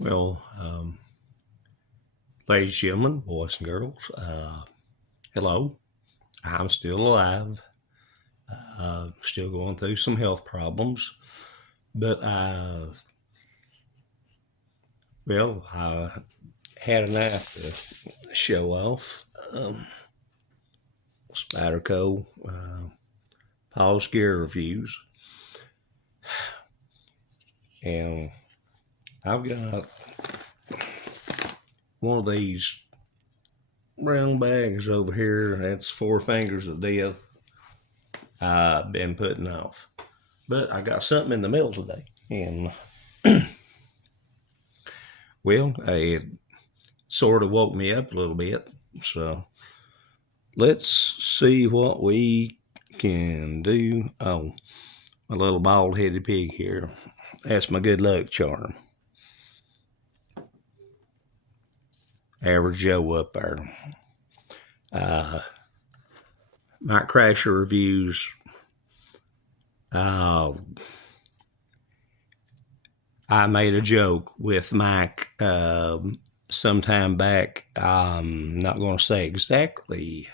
Well, ladies, gentlemen, boys and girls, hello. I'm still alive, still going through some health problems, but I had enough to show off. Spyderco, Paul's Gear Reviews, and I've got one of these brown bags over here. That's 4 fingers of death I've been putting off. But I got something in the mail today. And, well, it sort of woke me up a little bit. So let's see what we can do. Oh, my little bald-headed pig here. That's my good luck charm. Average Joe up there. Mike Crasher Reviews. I made a joke with Mike sometime back. I'm not going to say exactly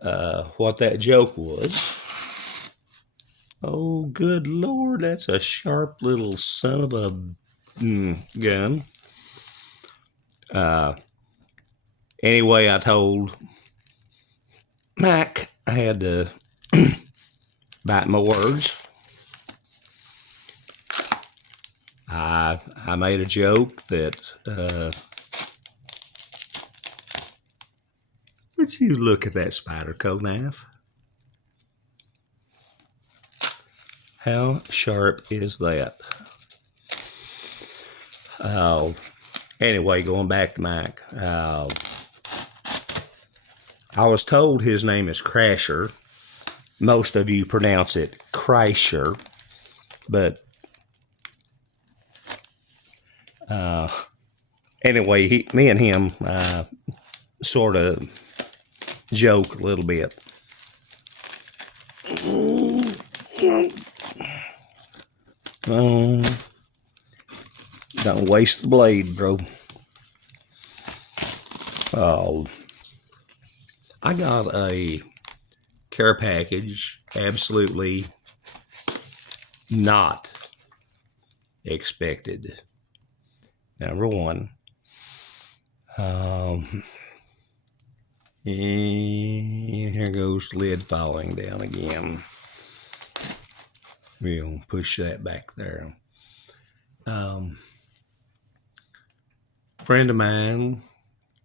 what that joke was. Oh, good Lord, that's a sharp little son of a gun. Anyway, I told Mac I had to bite my words. I made a joke that, would you look at that Spyderco knife? How sharp is that? Anyway, going back to Mike. I was told his name is Crasher. Most of you pronounce it Kreischer, but anyway, me and him sort of joke a little bit. Don't waste the blade, bro. I got a care package absolutely not expected. Number one, here goes the lid falling down again. We'll push that back there. Friend of mine,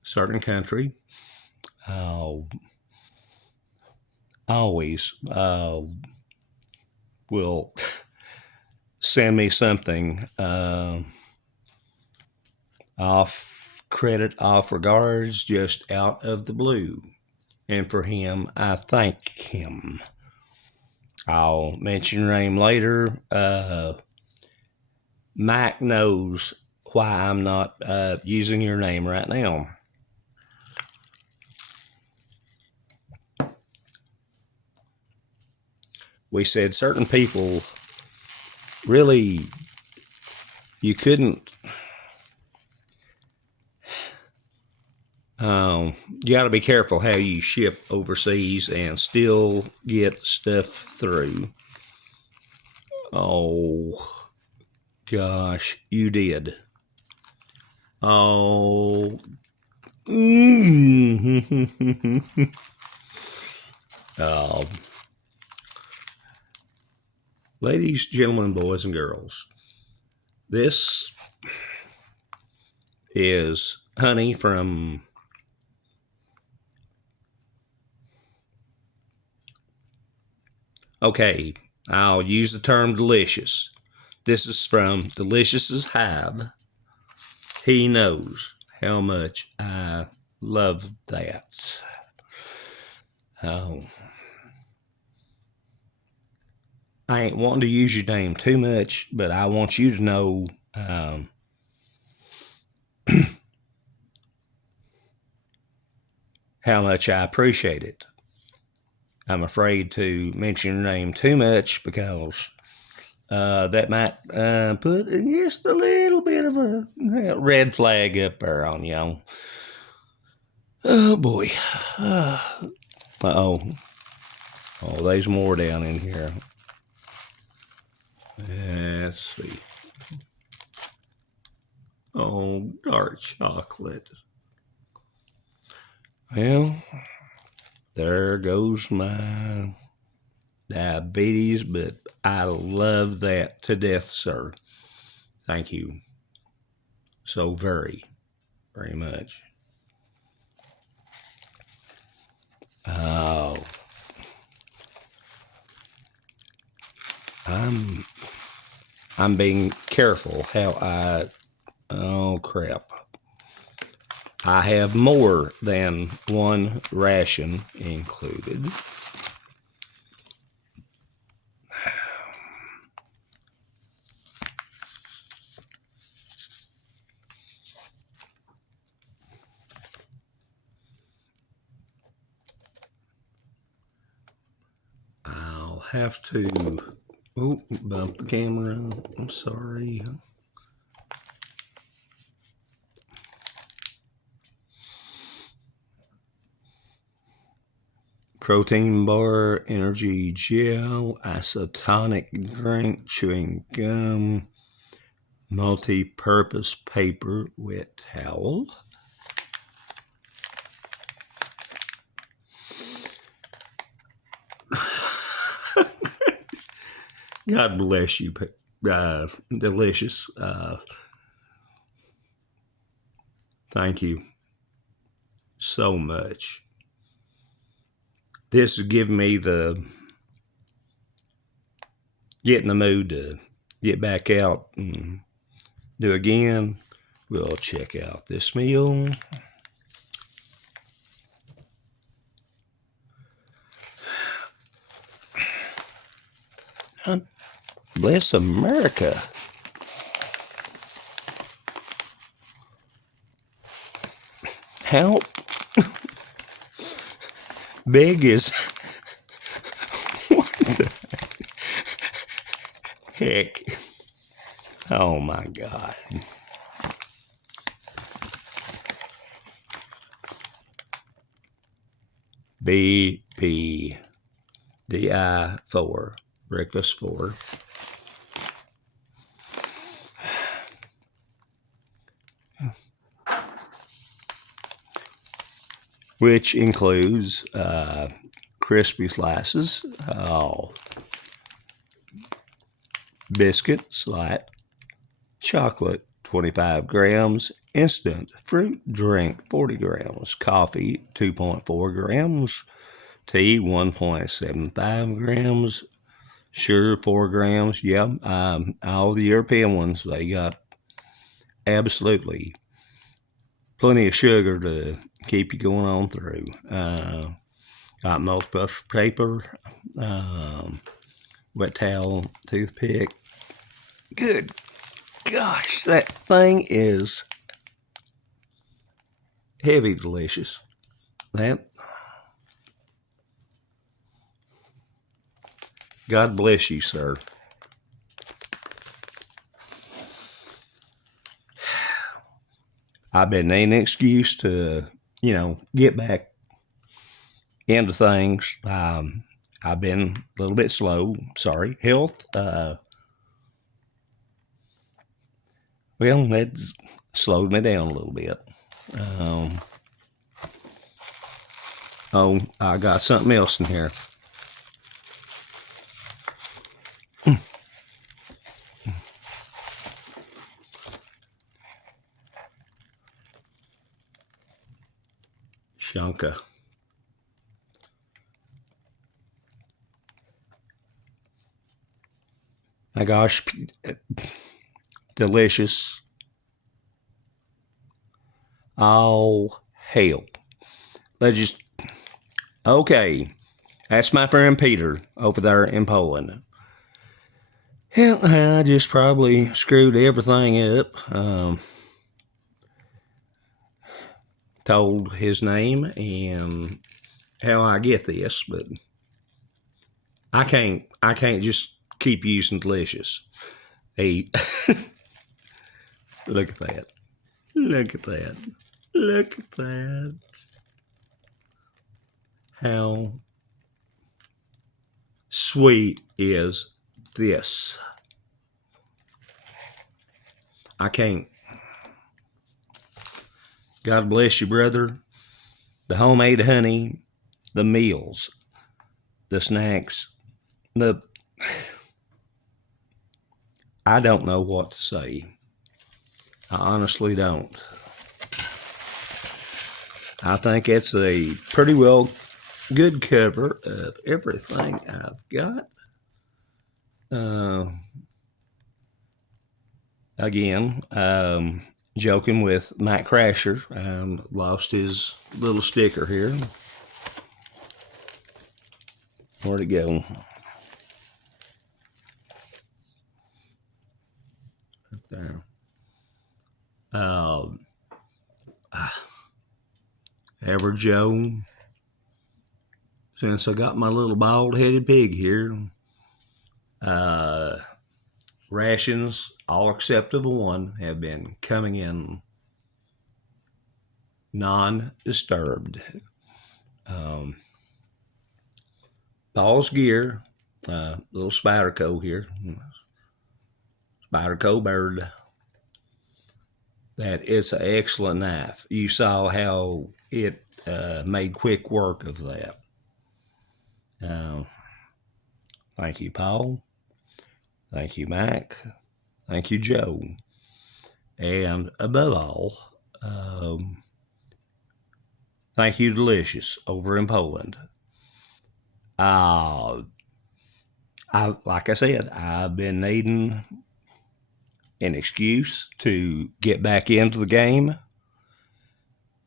certain country, always will send me something off credit, off regards, just out of the blue. And for him, I thank him. I'll mention your name later. Mike knows why I'm not using your name right now. We said certain people really, you couldn't, you got to be careful how you ship overseas and still get stuff through. Oh, gosh, you did. Oh, ladies, gentlemen, boys, and girls, this is honey from okay, I'll use the term delicious. This is from Delicious's Hive. He knows how much I love that. Oh. I ain't wanting to use your name too much, but I want you to know how much I appreciate it. I'm afraid to mention your name too much because that might put just a little bit of a red flag up there on y'all. Oh boy. Uh-oh. Oh, there's more down in here. Let's see. Oh, dark chocolate. Well, there goes my diabetes, but I love that to death, sir. Thank you so very, very much. Oh, I'm being careful how oh crap. I have more than one ration included. I'll have to, bump the camera. I'm sorry. Protein bar, energy gel, isotonic drink, chewing gum, multi-purpose paper, wet towel. God bless you, delicious. Thank you so much. This is giving me get in the mood to get back out and do again. We'll check out this meal. Bless America. How big is what the heck? Oh my God. BPDI4, breakfast 4. Which includes crispy slices, biscuits, light chocolate, 25 grams, instant fruit drink, 40 grams, coffee, 2.4 grams, tea, 1.75 grams, sugar, 4 grams. Yeah, all the European ones, they got absolutely plenty of sugar to keep you going on through. Got multi-purpose paper, wet towel, toothpick. Good gosh, that thing is heavy delicious. God bless you, sir. I've been needing an excuse to, get back into things. I've been a little bit slow. Sorry. Health. Well, that's slowed me down a little bit. I got something else in here. Shanka. My gosh, delicious. Oh, hell. Okay. That's my friend Peter over there in Poland. Hell, I just probably screwed everything up. Told his name and how I get this, but I can't just keep using delicious. Look at that. Look at that. Look at that. How sweet is this? I can't. God bless you, brother. The homemade honey, the meals, the snacks, the... I don't know what to say. I honestly don't. I think it's a pretty well good cover of everything I've got. Again, joking with Mike Crasher. Lost his little sticker here. Where'd it go? Up there. Ever Joe, since I got my little bald-headed pig here, rations, all except of the one, have been coming in non-disturbed. Paul's gear, little Spyderco here, Spyderco bird. That it's an excellent knife. You saw how it made quick work of that. Thank you, Paul. Thank you, Mac. Thank you, Joe. And above all, thank you, Delicious, over in Poland. Like I said, I've been needing an excuse to get back into the game.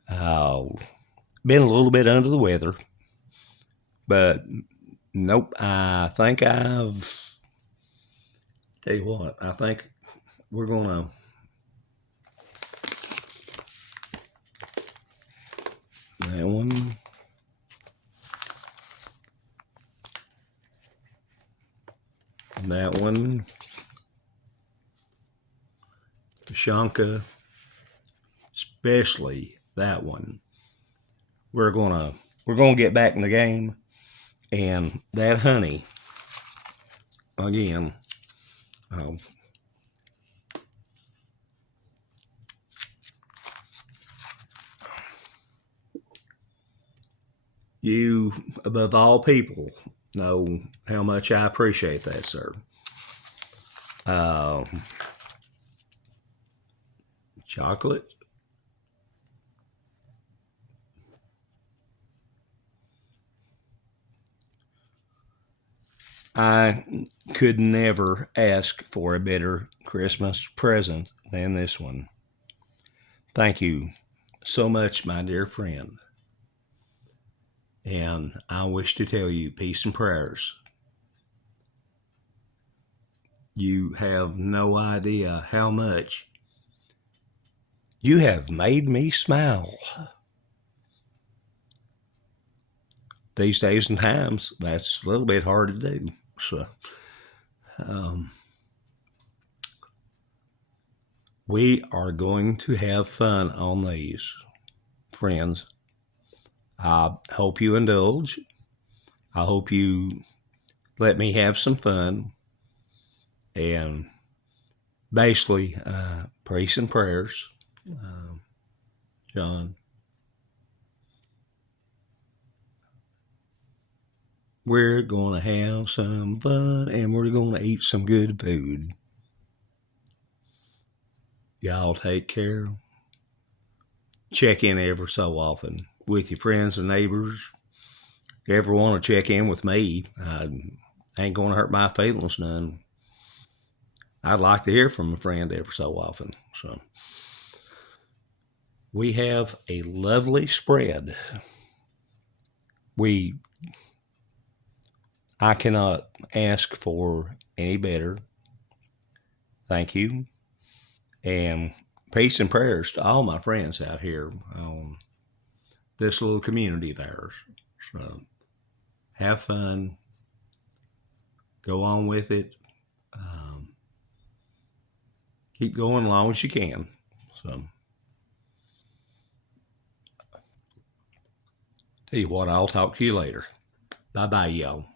Been a little bit under the weather, but nope, I think tell you what, I think we're gonna that one. That one. Shanka, especially that one. We're gonna get back in the game, and that honey again. You, above all people, know how much I appreciate that, sir. Chocolate. I could never ask for a better Christmas present than this one. Thank you so much, my dear friend. And I wish to tell you peace and prayers. You have no idea how much you have made me smile. These days and times, that's a little bit hard to do. So, we are going to have fun on these, friends. I hope you indulge. I hope you let me have some fun. And basically, praise and prayers, John. We're going to have some fun, and we're going to eat some good food. Y'all take care. Check in ever so often with your friends and neighbors. If you ever want to check in with me, I ain't going to hurt my feelings none. I'd like to hear from a friend ever so often. So we have a lovely spread. I cannot ask for any better. Thank you. And peace and prayers to all my friends out here on this little community of ours. So have fun. Go on with it. keep going as long as you can. So, tell you what, I'll talk to you later. Bye-bye, y'all.